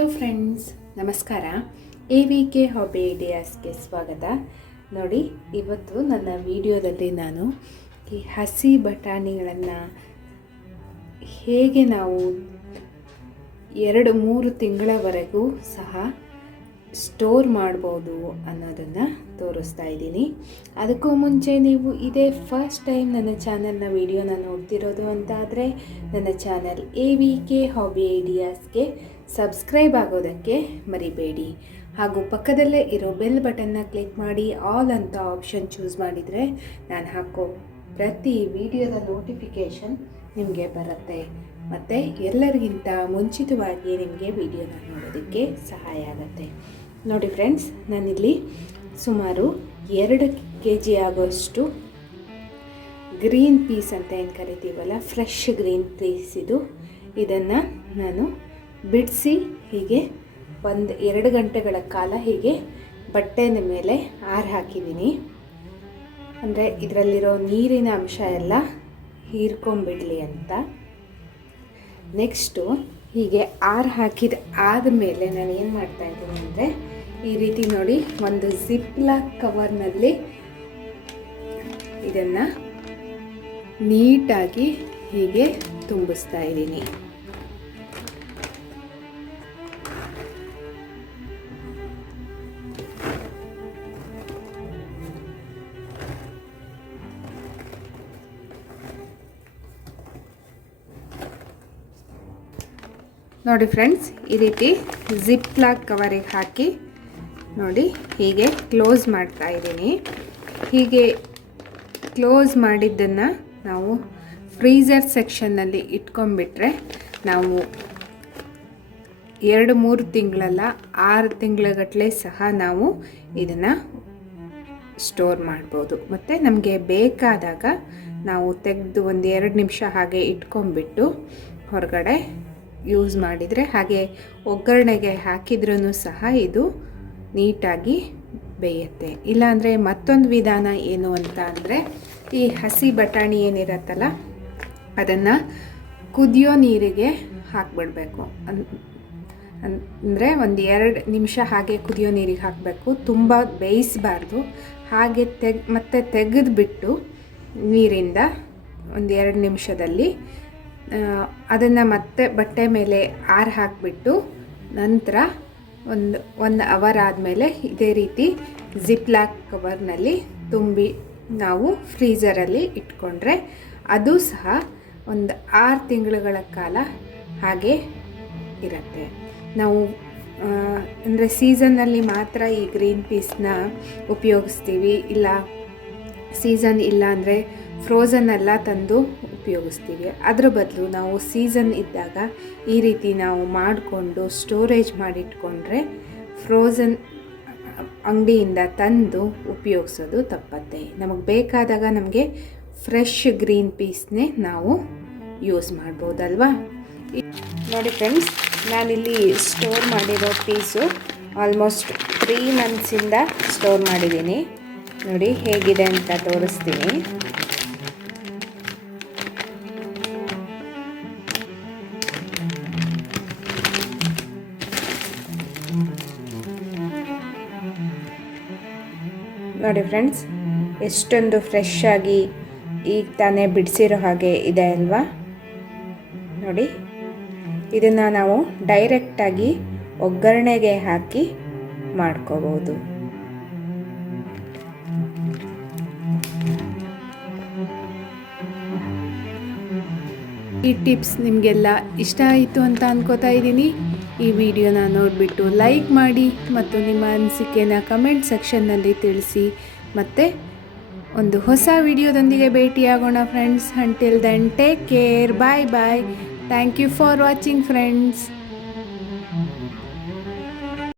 ನಮಸ್ಕಾರ. A V K hobby ಐಡಿಯಾಸ್ಗೆ ಸ್ವಾಗತ. ನೋಡಿ, ಇವತ್ತು ನನ್ನ ವಿಡಿಯೋದಲ್ಲಿ ನಾನು ಈ ಹಸಿ ಬಟಾಣಿಗಳನ್ನು ಹೇಗೆ ನಾವು ಎರಡು, ಮೂರು ತಿಂಗಳವರೆಗೂ ಸಹ ಸ್ಟೋರ್ ಮಾಡ್ಬೋದು ಅನ್ನೋದನ್ನು ತೋರಿಸ್ತಾ ಇದ್ದೀನಿ. ಅದಕ್ಕೂ ಮುಂಚೆ ನೀವು ಇದೇ ಫಸ್ಟ್ ಟೈಮ್ ನನ್ನ ಚಾನಲ್ನ ವಿಡಿಯೋನ ನೋಡ್ತಿರೋದು ಅಂತಾದರೆ ನನ್ನ channel A V K hobby ಐಡಿಯಾಸ್ಗೆ subscribe ಆಗೋದಕ್ಕೆ ಮರಿಬೇಡಿ. ಹಾಗೂ ಪಕ್ಕದಲ್ಲೇ ಇರೋ ಬೆಲ್ ಬಟನ್ನ ಕ್ಲಿಕ್ ಮಾಡಿ ಆಲ್ ಅಂತ ಆಪ್ಷನ್ ಚೂಸ್ ಮಾಡಿದರೆ ನಾನು ಹಾಕೋ ಪ್ರತಿ ವಿಡಿಯೋದ ನೋಟಿಫಿಕೇಷನ್ ನಿಮಗೆ ಬರುತ್ತೆ. ಮತ್ತು ಎಲ್ಲರಿಗಿಂತ ಮುಂಚಿತವಾಗಿ ನಿಮಗೆ ವಿಡಿಯೋನ ನೋಡೋದಕ್ಕೆ ಸಹಾಯ ಆಗುತ್ತೆ. ನೋಡಿ ಫ್ರೆಂಡ್ಸ್ ನಾನಿಲ್ಲಿ ಸುಮಾರು ಎರಡು ಕೆ ಜಿ ಆಗೋಷ್ಟು ಗ್ರೀನ್ ಪೀಸ್ ಅಂತ ಏನು ಕರಿತೀವಲ್ಲ ಫ್ರೆಶ್ ಗ್ರೀನ್ ಪೀಸ್ ಇದು. ಇದನ್ನು ನಾನು ಬಿಡಿಸಿ ಹೀಗೆ ಒಂದು ಎರಡು ಗಂಟೆಗಳ ಕಾಲ ಹೀಗೆ ಬಟ್ಟೆನ ಮೇಲೆ ಆರು ಹಾಕಿದ್ದೀನಿ. ಅಂದರೆ ಇದರಲ್ಲಿರೋ ನೀರಿನ ಅಂಶ ಎಲ್ಲ ಹೀರ್ಕೊಂಬಿಡಲಿ ಅಂತ. ನೆಕ್ಸ್ಟು ಹೀಗೆ ಆರು ಹಾಕಿದ ಆದಮೇಲೆ ನಾನು ಏನು ಮಾಡ್ತಾ ಇದ್ದೀನಿ ಅಂದರೆ ಈ ರೀತಿ ನೋಡಿ ಒಂದು ಜಿಪ್ಲಾಕ್ ಕವರ್ನಲ್ಲಿ ಇದನ್ನು ನೀಟಾಗಿ ಹೀಗೆ ತುಂಬಿಸ್ತಾ ಇದ್ದೀನಿ. ನೋಡಿ ಫ್ರೆಂಡ್ಸ್, ಈ ರೀತಿ ಜಿಪ್ ಲಾಕ್ ಕವರಿಗೆ ಹಾಕಿ ನೋಡಿ ಹೀಗೆ ಕ್ಲೋಸ್ ಮಾಡ್ತಾ ಇದ್ದೀನಿ. ಹೀಗೆ ಕ್ಲೋಸ್ ಮಾಡಿದ್ದನ್ನು ನಾವು ಫ್ರೀಝರ್ ಸೆಕ್ಷನ್ನಲ್ಲಿ ಇಟ್ಕೊಂಡ್ಬಿಟ್ರೆ ನಾವು ಎರಡು ಮೂರು ತಿಂಗಳಲ್ಲ ಆರು ತಿಂಗಳಗಟ್ಟಲೆ ಸಹ ನಾವು ಇದನ್ನು ಸ್ಟೋರ್ ಮಾಡ್ಬೋದು. ಮತ್ತು ನಮಗೆ ಬೇಕಾದಾಗ ನಾವು ತೆಗೆದು ಒಂದು ಎರಡು ನಿಮಿಷ ಹಾಗೆ ಇಟ್ಕೊಂಡ್ಬಿಟ್ಟು ಹೊರಗಡೆ ಯೂಸ್ ಮಾಡಿದರೆ ಹಾಗೆ ಒಗ್ಗರಣೆಗೆ ಹಾಕಿದ್ರೂ ಸಹ ಇದು ನೀಟಾಗಿ ಬೇಯುತ್ತೆ. ಇಲ್ಲಾಂದರೆ ಮತ್ತೊಂದು ವಿಧಾನ ಏನು ಅಂತ ಅಂದರೆ ಈ ಹಸಿ ಬಟಾಣಿ ಏನಿರತ್ತಲ್ಲ, ಅದನ್ನು ಕುದಿಯೋ ನೀರಿಗೆ ಹಾಕ್ಬಿಡಬೇಕು. ಅಂದರೆ ಒಂದು ಎರಡು ನಿಮಿಷ ಹಾಗೆ ಕುದಿಯೋ ನೀರಿಗೆ ಹಾಕಬೇಕು. ತುಂಬ ಬೇಯಿಸಬಾರ್ದು. ಹಾಗೆ ತೆಗ್, ಮತ್ತು ತೆಗೆದುಬಿಟ್ಟು ನೀರಿಂದ ಒಂದು ಎರಡು ನಿಮಿಷದಲ್ಲಿ ಅದನ್ನು ಮತ್ತೆ ಬಟ್ಟೆ ಮೇಲೆ ಆರು ಹಾಕಿಬಿಟ್ಟು ನಂತರ ಒಂದು ಒಂದು ಅವರ್ ಆದಮೇಲೆ ಇದೇ ರೀತಿ ಜಿಪ್ಲಾಕ್ ಕವರ್ನಲ್ಲಿ ತುಂಬಿ ನಾವು ಫ್ರೀಝರಲ್ಲಿ ಇಟ್ಕೊಂಡ್ರೆ ಅದು ಸಹ ಒಂದು ಆರು ತಿಂಗಳುಗಳ ಕಾಲ ಹಾಗೆ ಇರುತ್ತೆ. ನಾವು ಅಂದರೆ ಸೀಸನ್ನಲ್ಲಿ ಮಾತ್ರ ಈ ಗ್ರೀನ್ ಪೀಸ್ನ ಉಪಯೋಗಿಸ್ತೀವಿ. ಇಲ್ಲ ಸೀಸನ್ ಇಲ್ಲ ಅಂದರೆ ಫ್ರೋಝನ್ ಎಲ್ಲ ತಂದು ಉಪಯೋಗಿಸ್ತೀವಿ. ಅದರ ಬದಲು ನಾವು ಸೀಸನ್ ಇದ್ದಾಗ ಈ ರೀತಿ ನಾವು ಮಾಡಿಕೊಂಡು ಸ್ಟೋರೇಜ್ ಮಾಡಿಟ್ಕೊಂಡ್ರೆ ಫ್ರೋಝನ್ ಅಂಗಡಿಯಿಂದ ತಂದು ಉಪಯೋಗಿಸೋದು ತಪ್ಪತ್ತೆ. ನಮಗೆ ಬೇಕಾದಾಗ ನಮಗೆ ಫ್ರೆಶ್ ಗ್ರೀನ್ ಪೀಸ್ನೇ ನಾವು ಯೂಸ್ ಮಾಡ್ಬೋದಲ್ವಾ? ನೋಡಿ ಫ್ರೆಂಡ್ಸ್ ನಾನಿಲ್ಲಿ ಸ್ಟೋರ್ ಮಾಡಿರೋ ಪೀಸು ಆಲ್ಮೋಸ್ಟ್ ತ್ರೀ ಮಂತ್ಸಿಂದ ಸ್ಟೋರ್ ಮಾಡಿದ್ದೀನಿ. ನೋಡಿ ಹೇಗಿದೆ ಅಂತ ತೋರಿಸ್ತೀನಿ. ನೋಡಿ ಫ್ರೆಂಡ್ಸ್, ಎಷ್ಟೊಂದು ಫ್ರೆಶ್ ಆಗಿ ಈಗ ತಾನೇ ಬಿಡಿಸಿರೋ ಹಾಗೆ ಇದೆ ಅಲ್ವಾ? ನೋಡಿ, ಇದನ್ನು ನಾವು ಡೈರೆಕ್ಟಾಗಿ ಒಗ್ಗರಣೆಗೆ ಹಾಕಿ ಮಾಡ್ಕೋಬೋದು. ಈ ಟಿಪ್ಸ್ ನಿಮಗೆಲ್ಲ ಇಷ್ಟ ಆಯಿತು ಅಂತ ಅನ್ಕೋತಾ ಇದ್ದೀನಿ. ಈ ವಿಡಿಯೋನ ನೋಡಿಬಿಟ್ಟು ಲೈಕ್ ಮಾಡಿ ಮತ್ತು ನಿಮ್ಮ ಅನಿಸಿಕೆನ ಕಮೆಂಟ್ ಸೆಕ್ಷನ್ನಲ್ಲಿ ತಿಳಿಸಿ. ಮತ್ತು ಒಂದು ಹೊಸ ವಿಡಿಯೋದೊಂದಿಗೆ ಭೇಟಿಯಾಗೋಣ friends until then take care bye bye thank you for watching friends